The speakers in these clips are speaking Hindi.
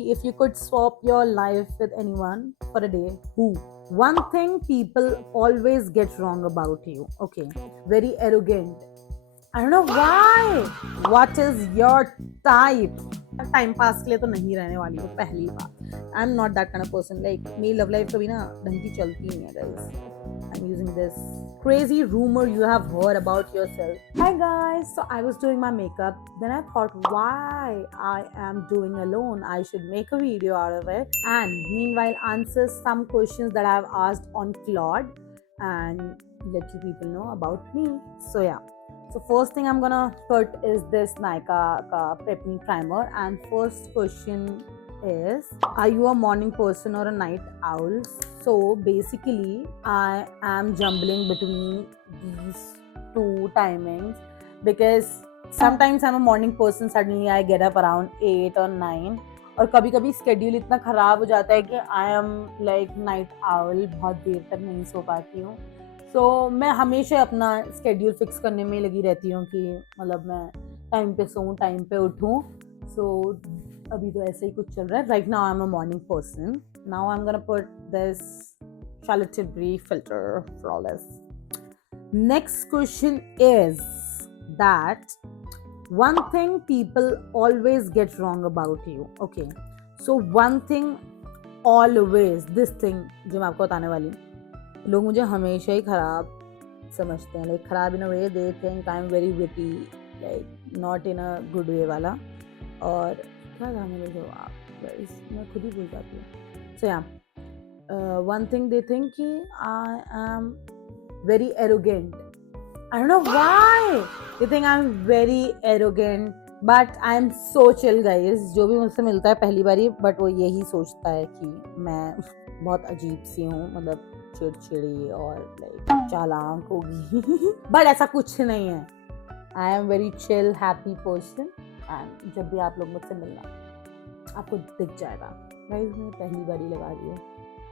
कि if you could swap your life with anyone for a day, who? One thing people always get wrong about you. Okay, very arrogant. I don't know why. What is your type? Time pass के लिए तो नहीं रहने वाली हूँ, पहली बात। I am not that kind of person. Like मेरी लव लाइफ कभी ना ढंग की चलती नहीं है guys. I am using this crazy rumor you have heard about yourself. Hi guys, so I was doing my makeup, then I thought why I am doing alone, I should make a video out of it and meanwhile answer some questions that I have asked on Claude and let you people know about me. So yeah, so first thing I'm gonna put is this Nykaa ka Prep Me Primer, and first question is, are you a morning person or a night owl? So basically I am jumbling between these two timings because sometimes I'm a morning person, suddenly I get up around 8 or 9, और कभी कभी स्केड्यूल इतना ख़राब हो जाता है कि I am like night owl, बहुत देर तक नहीं सो पाती हूँ। सो मैं हमेशा अपना स्केड्यूल फिक्स करने में लगी रहती हूँ कि मतलब मैं टाइम पे सोऊं, टाइम पे उठूं। सो अभी तो ऐसे ही कुछ चल रहा है। Right now I am a morning person. Now I am gonna put this Charlotte Tilbury filter, flawless. Next question is that one thing people always get wrong about you. Okay, so one thing always, this thing जो मैं आपको बताने वाली हूँ, लोग मुझे हमेशा ही खराब समझते हैं। लाइक खराब in a way, they think I am very witty, like not in a good way वाला। और क्या था मेरे जवाब, मैं खुद ही भूल जाती हूँ। सो या one thing they think कि I am very arrogant. I don't know why they think I'm very arrogant, but I am so chill guys. जो भी मुझसे मिलता है पहली बारी, but वो यही सोचता है कि मैं बहुत अजीब सी हूँ, मतलब चिड़चिड़ी और लाइक चालाक होगी। बट ऐसा कुछ नहीं है। I am very chill, happy person, and जब भी आप लोग मुझसे मिलना आपको दिख जाएगा। गाइस मैं पहली बारी लगा रही हूँ।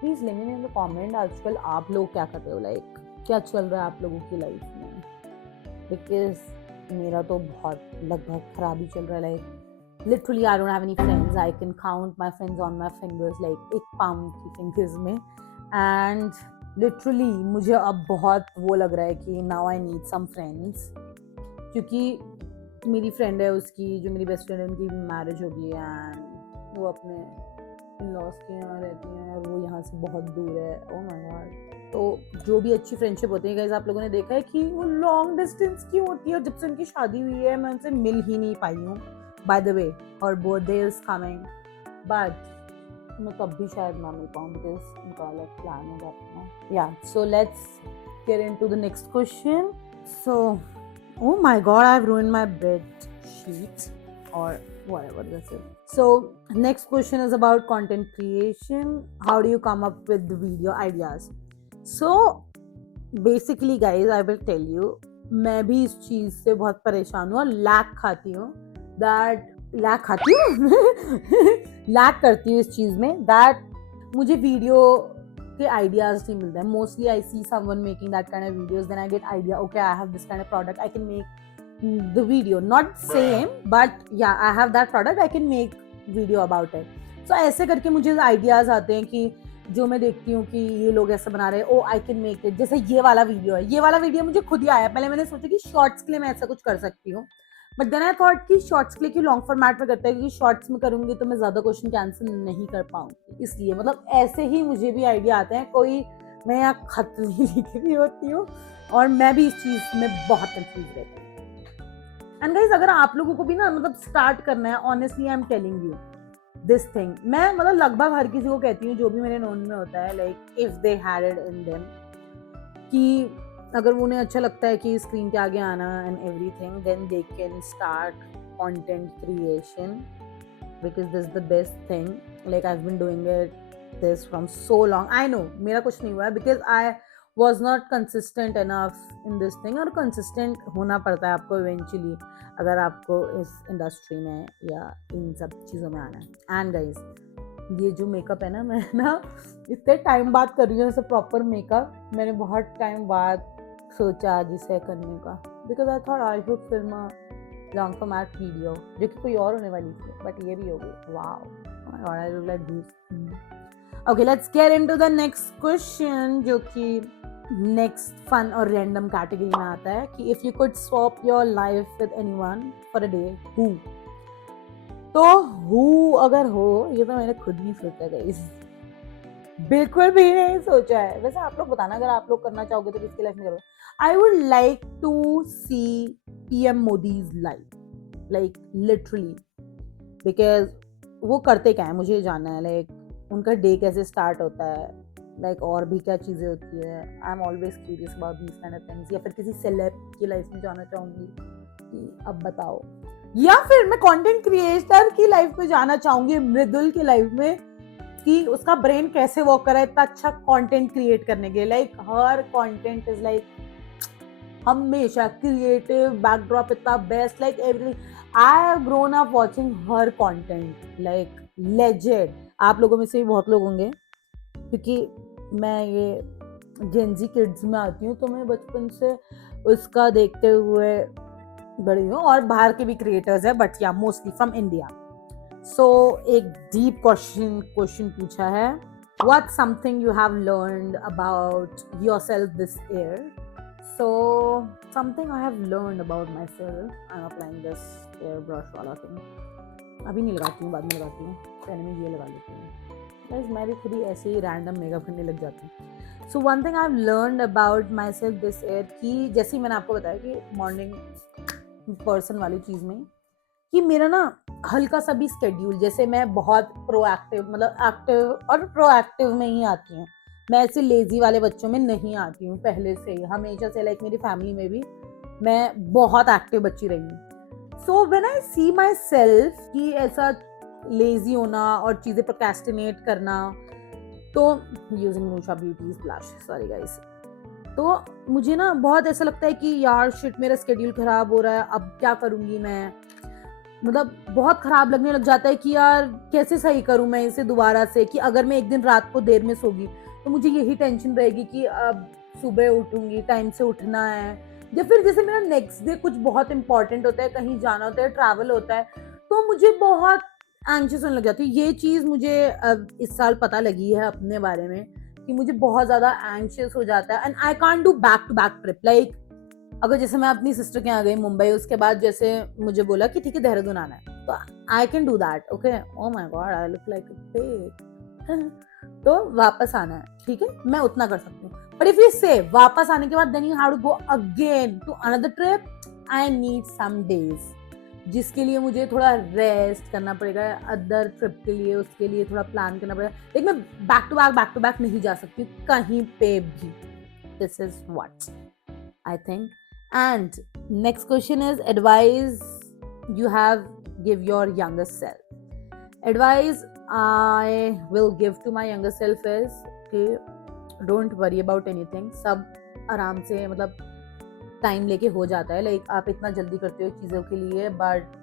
Please let me know in the comment आजकल आप लोग क्या करते हो, लाइक क्या चल रहा है आप लोगों की लाइफ में, बिकॉज मेरा तो बहुत लगभग खराब ही चल रहा है। Like literally I don't have any friends, I can count my friends on my fingers, like एक पाम की फिंगर्स में। एंड लिटरली मुझे अब बहुत वो लग रहा है कि now I need some friends, क्योंकि मेरी फ्रेंड है, उसकी जो मेरी बेस्ट फ्रेंड है उनकी मैरिज हो गई है एंड वो अपने इन-लॉज के यहाँ रहती हैं और वो यहाँ से बहुत दूर है। Oh my God. तो जो भी अच्छी फ्रेंडशिप होती है गाइस, आप लोगों ने देखा है कि वो लॉन्ग डिस्टेंस की होती है। और जब से उनकी शादी हुई है मैं उनसे मिल ही नहीं पाई हूँ। बाय द वे और बर्थडे इज कमिंग, बट मैं तब भी शायद ना मिल पाऊँ बिकॉज उनका अलग प्लान होगा अपना। या सो let's get into the next question. So oh my god, I've ruined my bed sheet or whatever this is. So next question is about content creation. How do you come up with the video ideas? So basically guys, I will tell you, मैं भी इस चीज़ से बहुत परेशान हूँ और लैक खाती हूँ, लैक करती हूँ इस चीज़ में, दैट मुझे वीडियो के आइडियाज नहीं मिलते हैं। Mostly I see someone making that kind of videos, then I get idea, okay I have this kind of product, I can make the video, not same but yeah I have that product, I can make video about it. So ऐसे करके मुझे आइडियाज आते हैं कि जो मैं देखती हूँ कि ये लोग ऐसे बना रहे हैं, ओ आई कैन मेक इट। जैसे ये वाला वीडियो है, ये वाला वीडियो मुझे खुद ही आया। पहले मैंने सोचा कि शॉर्ट्स के लिए मैं ऐसा कुछ कर सकती हूँ, बट देन आई थॉट कि शॉर्ट्स के लिए क्यों लॉन्ग फॉर्मेट में करते हैं, क्योंकि शॉर्ट्स में करूंगी तो मैं ज़्यादा क्वेश्चन के आंसर नहीं कर पाऊंगी। इसलिए मतलब ऐसे ही मुझे भी आइडिया आते हैं। कोई मैं यहाँ खत नहीं लिख रही होती हूँ और मैं भी इस चीज़ में बहुत कंफ्यूज रहती हूँ। एंड गाइस अगर आप लोगों को भी ना मतलब स्टार्ट करना है, honestly I am telling you this thing, मैं मतलब लगभग हर किसी को कहती हूँ जो भी मेरे नोन में होता है, like if they had it in them, कि अगर उन्हें अच्छा लगता है कि स्क्रीन के आगे आना and everything, then they can start content creation because this is the best thing. Like I have been doing it this from so long. I know मेरा कुछ नहीं हुआ है because I was not consistent enough in this thing, और कंसिस्टेंट होना पड़ता है आपको इवेंचुअली अगर आपको इस इंडस्ट्री में या इन सब चीज़ों में आना है। एंड गाइज ये जो मेकअप है ना, मैं ना इतने टाइम बाद कर रही हूँ ऐसे प्रॉपर मेकअप, मैंने बहुत टाइम बाद सोचा जिसे करने का, because I thought I should film a long format video जो कि कोई और होने वाली थी, बट ये भी हो गई। Wow Oh my god, I look like goose. Okay, let's get into the next question, जो कि next fun और random category में आता है कि if you could swap your life with anyone for a day, who? तो who अगर हो, ये तो मैंने खुद नहीं सोचा गाइस, बिल्कुल भी नहीं सोचा है। वैसे आप लोग बताना अगर आप लोग करना चाहोगे तो किसकी लाइफ में करोगे। I would like to see PM Modi's life, like literally, because वो करते क्या है मुझे जानना है, लाइक उनका डे कैसे स्टार्ट होता है, लाइक और भी क्या चीज़ें होती है। I am always curious about these kind of things. या फिर किसी सेलेब की लाइफ में जाना चाहूँगी कि अब बताओ, या फिर मैं कंटेंट क्रिएटर की लाइफ में जाना चाहूँगी, मृदुल की लाइफ में, कि उसका ब्रेन कैसे वर्क कर रहा है इतना अच्छा कंटेंट क्रिएट करने के लिए। Like her content is like हमेशा क्रिएटिव, बैकड्रॉप इतना best, like everything. I have grown up watching her content, like legend. आप लोगों में से भी बहुत लोग होंगे, क्योंकि मैं ये जेनजी किड्स में आती हूँ, तो मैं बचपन से उसका देखते हुए बड़ी हूँ। और बाहर के भी क्रिएटर्स है, बट या मोस्टली फ्रॉम इंडिया। सो एक डीप क्वेश्चन पूछा है, what's something you have learned about yourself this year? So something I have learned about my self, I am applying this air brush वाला थिंग। अभी नहीं लगाती हूँ, बाद में लगाती हूँ, पहले मैं ये लगा लेती हूँ। गाइस मैं भी खुद ही ऐसे ही रैंडम मेकअप करने लग जाती हूँ। So one thing I have learned about my self this year, कि जैसे ही मैंने आपको बताया कि मॉर्निंग पर्सन वाली चीज़ में, कि मेरा ना हल्का सा भी स्केड्यूल, जैसे मैं बहुत प्रोएक्टिव, मतलब एक्टिव और प्रोएक्टिव में ही आती हूँ। मैं ऐसे लेजी वाले बच्चों में नहीं आती हूँ पहले से ही, हमेशा से। लाइक मेरी फैमिली में भी मैं बहुत एक्टिव बच्ची रही हूँ। So when I C my self कि ऐसा लेजी होना और चीज़ें प्रोक्रेस्टिनेट करना, तो यूजिंग नूशा ब्यूटी ब्लश, सॉरी गाइस, तो मुझे ना बहुत ऐसा लगता है कि यार शिट, मेरा स्केड्यूल खराब हो रहा है, अब क्या करूँगी मैं। मतलब बहुत खराब लगने लग जाता है कि यार कैसे सही करूं मैं इसे दोबारा से, कि अगर मैं एक दिन रात को देर में सोगी तो मुझे यही टेंशन रहेगी कि अब सुबह उठूंगी, टाइम से उठना है। या फिर जैसे मेरा नेक्स्ट डे कुछ बहुत इंपॉर्टेंट होता है, कहीं जाना होता है, ट्रैवल होता है, तो मुझे बहुत एंग्शियस होने लग जाती है। ये चीज़ मुझे अब इस साल पता लगी है अपने बारे में, कि मुझे बहुत ज़्यादा एंग्शियस हो जाता है, and I can't do back to back trip. Like अगर जैसे मैं अपनी सिस्टर के यहाँ गई मुंबई, उसके बाद जैसे मुझे बोला कि ठीक है देहरादून आना है, तो I can do that, okay, oh my God I look like a pig, तो वापस आना है, ठीक है, मैं उतना कर सकती हूँ। बट इफ यू से वापस आने के बाद then you have to go again to another trip, I need some days, जिसके लिए मुझे थोड़ा रेस्ट करना पड़ेगा। अदर ट्रिप के लिए, उसके लिए थोड़ा प्लान करना पड़ेगा। लेकिन मैं बैक टू बैक नहीं जा सकती कहीं पे भी। This is what I think. And next question is advice you have give your younger self. Advice I will give to my younger self is कि don't worry about anything. सब आराम से, मतलब टाइम लेके हो जाता है। लाइक आप इतना जल्दी करते हो चीज़ों के लिए, बट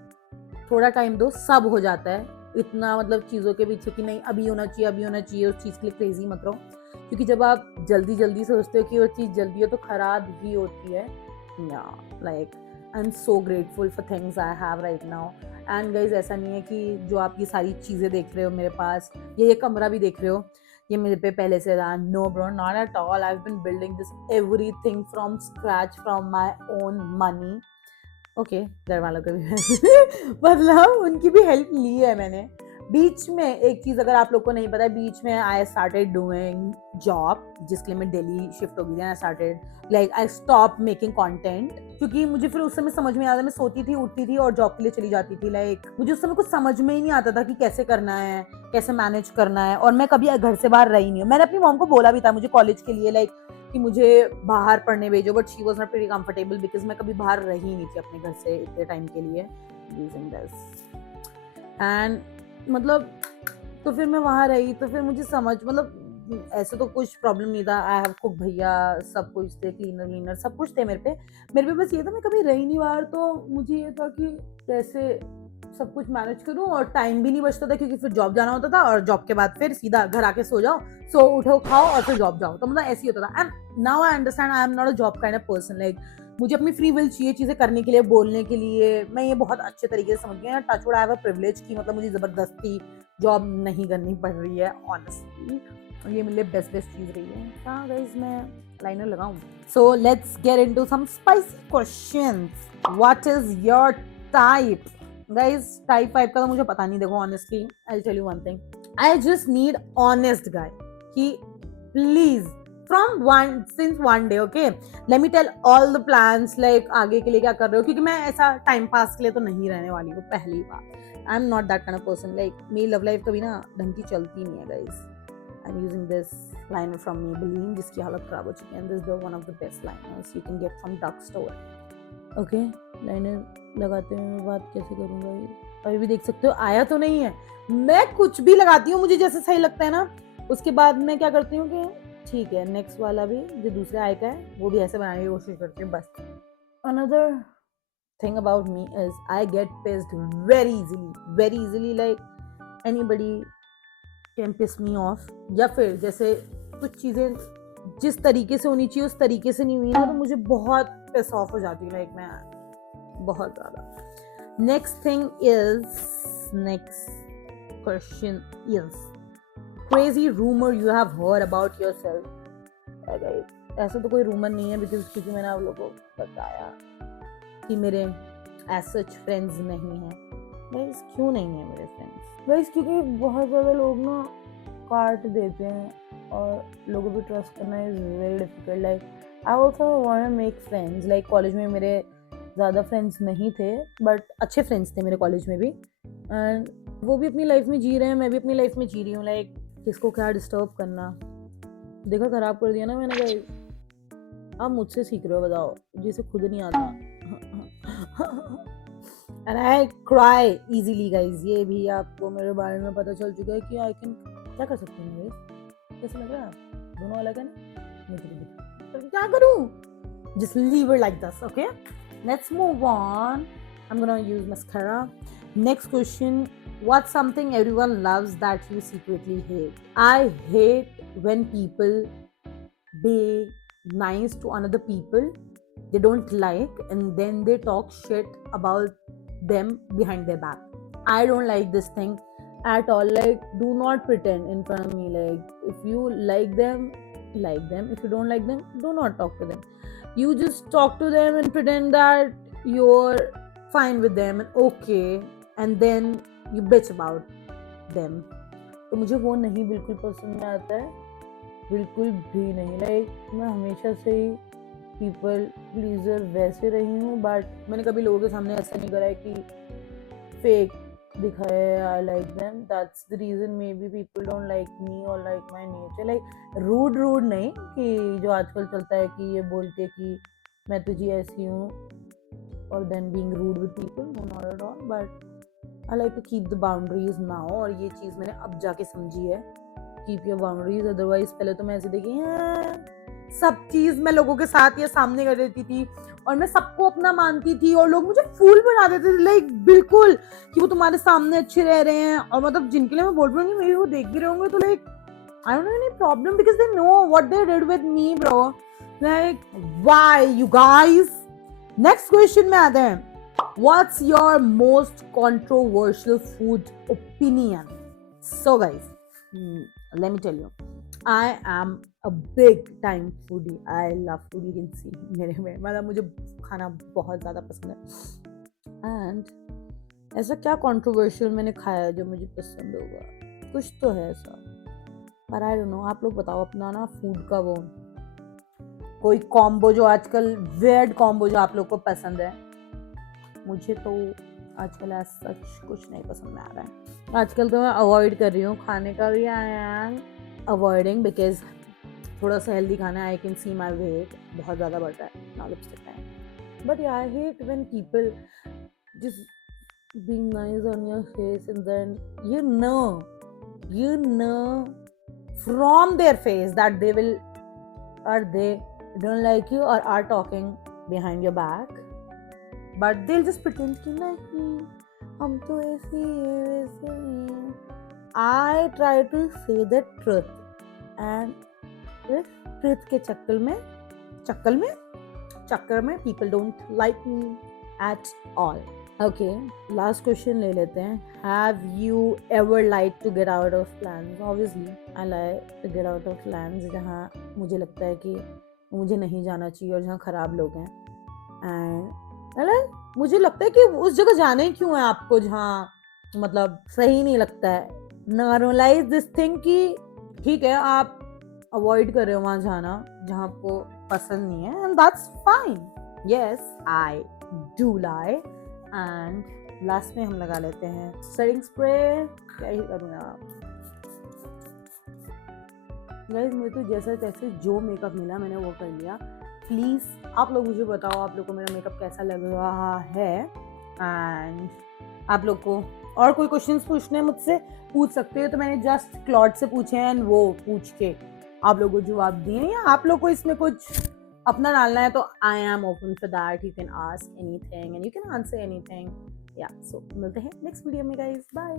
थोड़ा टाइम दो, सब हो जाता है। इतना मतलब चीज़ों के पीछे कि नहीं अभी होना चाहिए, अभी होना चाहिए, उस चीज़ के लिए क्रेजी मत रहो, क्योंकि जब आप जल्दी जल्दी सोचते हो कि वो चीज़ जल्दी हो तो खराब ही होती है। Like I am so grateful for things I have right now. And guys ऐसा नहीं है कि जो आप ये सारी चीज़ें देख रहे हो मेरे पास, ये कमरा भी देख रहे हो, ये मेरे पे पहले से था। No bro, not at all. I have been building this everything from scratch, from my own money. Okay, घर वालों को भी मतलब उनकी भी हेल्प ली है मैंने। बीच में एक चीज़ अगर आप लोग को नहीं पता है, बीच में आई स्टार्टेड डूइंग जॉब, जिसके लिए मैं दिल्ली शिफ्ट हो गई थी। I started like I stop making content, क्योंकि मुझे फिर उस समय समझ में आता, मैं सोती थी, उठती थी और जॉब के लिए चली जाती थी। लाइक मुझे उस समय कुछ समझ में ही नहीं आता था कि कैसे करना है, कैसे मैनेज करना है। और मैं कभी घर से बाहर रही नहीं हूँ। मैंने अपनी मॉम को बोला भी था मुझे कॉलेज के लिए लाइक कि मुझे बाहर पढ़ने भेजो, but she was not very comfortable, because मैं कभी बाहर रही नहीं थी अपने घर से इतने टाइम के लिए यूजिंग दिस। एंड मतलब तो फिर मैं वहाँ रही, तो फिर मुझे समझ, मतलब ऐसे तो कुछ प्रॉब्लम नहीं था। आई हैव कुक भैया, सब कुछ थे, क्लीनर सब कुछ थे मेरे पे बस ये था मैं कभी रही नहीं बाहर, तो मुझे ये था कि कैसे सब कुछ मैनेज करूं, और टाइम भी नहीं बचता था क्योंकि फिर जॉब जाना होता था, और जॉब के बाद फिर सीधा घर आके सो जाओ, सो उठो खाओ और फिर जॉब जाओ। तो मतलब ऐसे ही होता था। And now I understand I am not a job kind of person. Like मुझे अपनी फ्री विल चाहिए चीज़ें करने के लिए, बोलने के लिए। मैं ये बहुत अच्छे तरीके से समझ गई। Touchwood I have a privilege कि मतलब मुझे ज़बरदस्ती जॉब नहीं करनी पड़ रही है ऑनेस्टली, ये मेरे लिए बेस्ट चीज रही है। हाँ गाइस, मैं लाइनर लगाऊं। So let's get into some spicy questions. What is your type? Guys type फाइप का तो मुझे पता नहीं। देखो honestly I tell you one thing, I just need honest guy कि please from since one day, okay, let me tell all the plans, like आगे के लिए क्या कर रहे हो, क्योंकि मैं ऐसा टाइम पास के लिए तो नहीं रहने वाली हूँ। पहली बात, I am not that kind of person. Like मेरी लव लाइफ कभी ना ढंग की चलती नहीं है guys. I am using this liner from Maybelline, जिसकी हालत खराब हो चुकी है। This is one of the best liners you can get from drug store. Okay, liner लगाते हुए मैं बात कैसे करूँगा, अभी भी देख सकते हो आया तो नहीं है। मैं कुछ भी लगाती हूँ मुझे जैसे सही लगता है ना, उसके बाद मैं क्या करती हूँ कि ठीक है नेक्स्ट वाला भी जो दूसरे आई का है वो भी ऐसे बनाने की कोशिश करती हूँ बस। Another thing about me is I get pissed very easily, like anybody can piss me off. या फिर जैसे कुछ चीजें जिस तरीके से होनी चाहिए उस तरीके से नहीं हुई ना, तो मुझे बहुत पिस ऑफ हो जाती हूँ, लाइक मैं बहुत ज्यादा। Next question is crazy rumor you have heard about yourself? ऐसा तो कोई रूमर नहीं है, बिकॉज क्योंकि मैंने आप लोगों को बताया कि मेरे as such फ्रेंड्स नहीं हैं। गाइस क्यों नहीं है मेरे फ्रेंड्स? गाइस क्योंकि बहुत ज़्यादा लोग ना काट देते हैं और लोगों पे ट्रस्ट करना is very difficult. Like I also want to make friends. Like college में मेरे ज़्यादा फ्रेंड्स नहीं थे, बट अच्छे फ्रेंड्स थे मेरे कॉलेज में भी, एंड वो भी अपनी लाइफ में जी रहे हैं, मैं भी अपनी लाइफ में जी रही हूँ। लाइक किसको क्या डिस्टर्ब करना, देखा खराब कर दिया ना मैंने। गाइस आप मुझसे सीख रहे हो, बताओ, जिसे खुद नहीं आता। And I cry easily guys, ये भी आपको मेरे बारे में पता चल चुका है कि आई कैन क्या कर सकती हूँ। गाइस कैसे लग रहा है? दोनों अलग है ना, मुझे भी दिखा तो क्या करूँ? Just leave it like this, okay. Let's move on. I am gonna use mascara. Next question, what's something everyone loves that you secretly hate? I hate when people be nice to another people they don't like and then they talk shit about them behind their back. I don't like this thing at all. Like do not pretend in front of me. Like if you like them, if you don't like them, do not talk to them. You just talk to them and pretend that you're fine with them and okay, and then you bitch about them. तो मुझे वो नहीं बिल्कुल पसंद नहीं आता है, बिल्कुल भी नहीं। लाइक मैं हमेशा से ही पीपल प्लीजर वैसे रही हूँ, बट मैंने कभी लोगों के सामने ऐसा नहीं करा है कि फेक दिखाया I like them. That's the reason may be people don't like me और like my nature. Like rude नहीं कि जो आजकल चलता है कि ये बोल के कि मैं तुझे ऐसी हूँ और then being rude with people, no not at all, but I like to keep the boundaries now। और ये चीज़ मैंने अब जाके समझी है, keep your boundaries। अदरवाइज पहले तो मैं ऐसे देखी सब चीज़ मैं लोगों के साथ या सामने कर देती थी और मैं सबको अपना मानती थी और लोग मुझे फूल बना देते थे। लाइक बिल्कुल कि वो तुम्हारे सामने अच्छे रह रहे हैं, और मतलब जिनके लिए मैं बोल रही हूँ मेरे को देख भी रहे होंगे तो like I don't have any problem because they know what they did with me bro. Like why you guys? Next question में आते हैं, what's your most controversial food opinion? So guys, let me tell you, I am a big time foodie. I love food, you can see मेरे में, मतलब मुझे खाना बहुत ज़्यादा पसंद है। and ऐसा क्या controversial मैंने खाया जो मुझे पसंद होगा? कुछ तो है ऐसा, पर I don't know। आप लोग बताओ अपना ना फूड का वो कोई कॉम्बो जो आजकल वेयर्ड कॉम्बो जो आप लोग को पसंद है। मुझे तो आजकल ऐसा कुछ नहीं पसंद आ रहा है। आजकल तो मैं अवॉइड कर रही हूँ खाने का भी। आई एम अवॉइडिंग बिकॉज थोड़ा सा हेल्दी खाना है। I can see my weight बहुत ज़्यादा बढ़ रहा है ना lipstick time, but I hate when people just being nice on your face and then you know from their face that they don't like you or are talking behind your back, but they'll just pretend कि नहीं हम तो ऐसे ही वैसे ही। I try to say the truth and इस truth के चक्कर में people don't like me at all। Okay, last question ले लेते हैं. Have you ever like to get out of plans? Obviously I like to get out of plans जहाँ मुझे लगता है कि मुझे नहीं जाना चाहिए और जहाँ खराब लोग हैं. एंड मुझे लगता है कि उस जगह जाना ही क्यों है आपको जहाँ मतलब सही नहीं लगता है. नॉर्मलाइज दिस थिंग कि ठीक है आप अवॉइड कर रहे हो वहाँ जाना जहाँ आपको पसंद नहीं है, and that's fine. Yes, I do lie. And last में हम लगा लेते हैं सेटिंग स्प्रे. क्या ही करूँगा गाइस, मुझे तो जैसे तैसे जो मेकअप मिला मैंने वो कर लिया. प्लीज़ आप लोग मुझे बताओ आप लोग को मेरा मेकअप कैसा लग रहा है. एंड आप लोग को और कोई क्वेश्चंस पूछने हैं मुझसे पूछ सकते हो. तो मैंने जस्ट क्लॉड से पूछे हैं, वो पूछ के आप लोगों को जवाब दिए. या आप लोग को इसमें कुछ अपना डालना है तो I am open for that. You can ask anything and you can answer anything. या सो मिलते हैं नेक्स्ट वीडियो में गाइस. बाय.